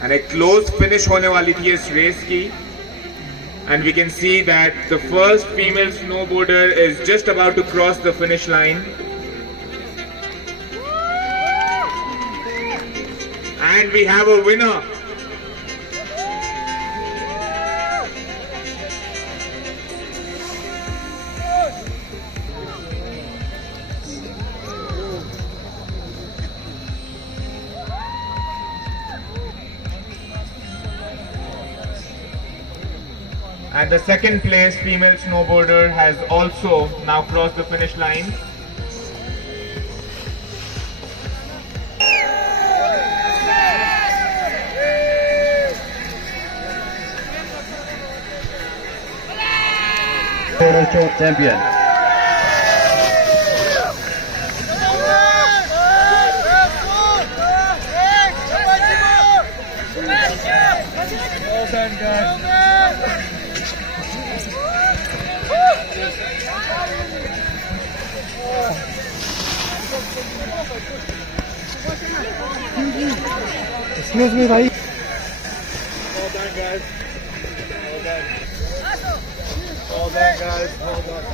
And a close finish होने वाली थी इस रेस की. And we can see that the first female snowboarder is just about to cross the finish line. And we have a winner. And the second place female snowboarder has also now crossed the finish line. Total champion. Well done, guys. Excuse me, bhai. Well done, guys. Well done. Well done, guys. Well done.